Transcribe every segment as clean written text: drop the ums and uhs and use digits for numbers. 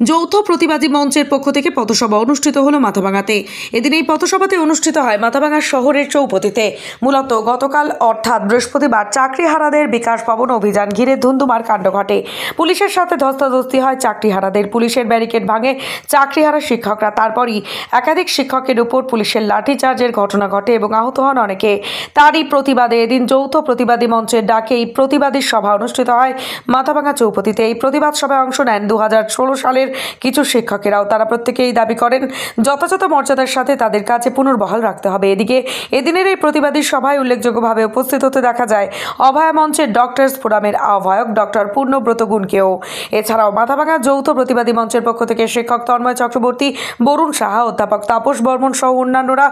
যৌথ প্রতিবাদী মঞ্চের পক্ষ থেকে পথসভা অনুষ্ঠিত হলো মাথাভাঙাতে। এদিন এই পথসভাতে অনুষ্ঠিত হয় মাথাভাঙা শহরের চৌপতিতে। মূলত গতকাল অর্থাৎ বৃহস্পতিবার চাকরিহারাদের বিকাশ ভবন অভিযান ঘিরে ধুন্ধুমার কাণ্ড ঘটে। পুলিশের সাথে ধস্তাধস্তি হয় চাকরিহারাদের। পুলিশের ব্যারিকেড ভাঙে চাকরিহারা শিক্ষকরা। তারপরই একাধিক শিক্ষকের উপর পুলিশের লাঠিচার্জের ঘটনা ঘটে এবং আহত হন অনেকে। তারই প্রতিবাদে এদিন যৌথ প্রতিবাদী মঞ্চের ডাকে এই প্রতিবাদী সভা অনুষ্ঠিত হয় মাথাভাঙা চৌপতিতে। এই প্রতিবাদ সভায় অংশ নেন 2016 সালের কিছু শিক্ষকেরাও। তারা প্রত্যেকেই দাবি করেন যথাযথ মর্যাদার সাথে তাদের কাছে পুনর্বহাল রাখতে হবে। এদিকে এদিনের এই প্রতিবাদী সভায় উল্লেখযোগ্যভাবে উপস্থিত হতে দেখা যায় অভয়া মঞ্চের ডক্টরস ফোরামের আহ্বায়ক ডক্টর পূর্ণব্রত গুণকেও। এছাড়াও মাথাভাঙা যৌথ প্রতিবাদী মঞ্চের পক্ষ থেকে শিক্ষক তন্ময় চক্রবর্তী, বরুণ সাহা, অধ্যাপক তাপস বর্মন সহ অন্যান্যরা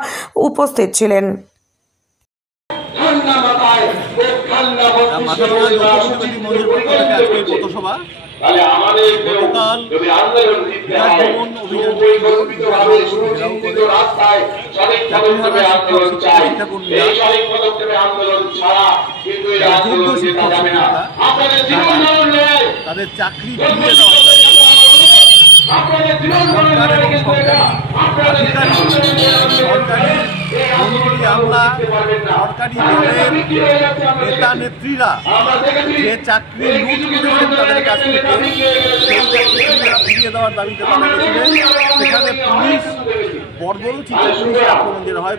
উপস্থিত ছিলেন। তাদের চাকরি ফিরিয়ে দেওয়া সরকারি দলের নেতা নেত্রীরা যে চাকরি লুট করেছেন তাদের কাছ থেকে সেই চাকরিরা ফিরিয়ে দেওয়ার দাবিতে তারা গেছিলেন। সেখানে পুলিশ বর্বরোচিত পুলিশ আক্রমণ যেটা হয়,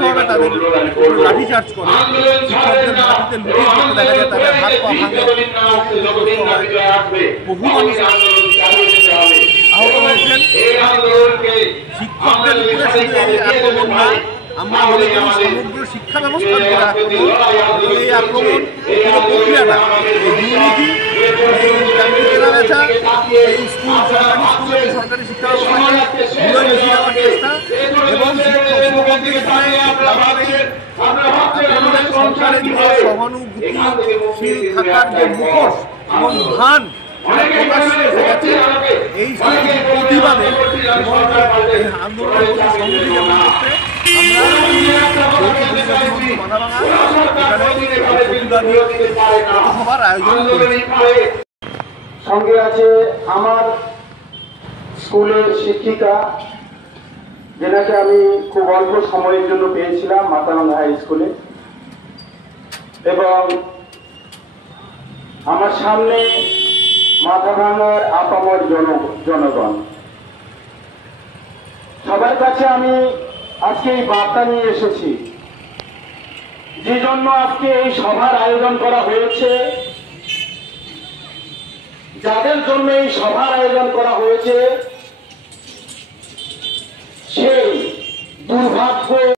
সঙ্গে তাদের লাঠিচার্জ করে, শিক্ষকদের মাটিতে লুটিয়ে পড়তে দেখা যায়, তাদের হাত পা ভাঙে, বহু মানুষ আহত হয়েছেন। শিক্ষকদের উপরে শুধু এই আক্রমণ নয়, আমরা মনে করি সমগ্র শিক্ষা ব্যবস্থার উপরে আক্রমণ। এই আক্রমণ কোনো প্রক্রিয়া না, দুর্নীতি, কেনাবেচা, এই স্কুল সরকারি শিক্ষা ব্যবস্থাকে ধুলোয় মিশিয়ে দেওয়ার চেষ্টা এবং সরকারের সহানুভূতিশীল থাকার যে মুখোশ এবং ভান প্রকাশ্যে এসে গেছে। এই প্রতিবাদে এবং আন্দোলনের প্রতি সংহতি জ্ঞাপন করতে আমরা আয়োজন করেছি। সঙ্গে আছে আমার স্কুলের শিক্ষিকা, যেটাকে আমি খুব অল্প সময়ের জন্য পেয়েছিলাম মাথাভাঙা হাই স্কুলে, এবং আমার সামনে মাথাভাঙার আপামর জনগণ। সবার কাছে আমি আজকে এই বার্তা নিয়ে এসেছি, যে জন্য আজকে এই সভার আয়োজন করা হয়েছে, যাদের জন্য এই সভার আয়োজন করা হয়েছে, সেই দুর্ভাগ্য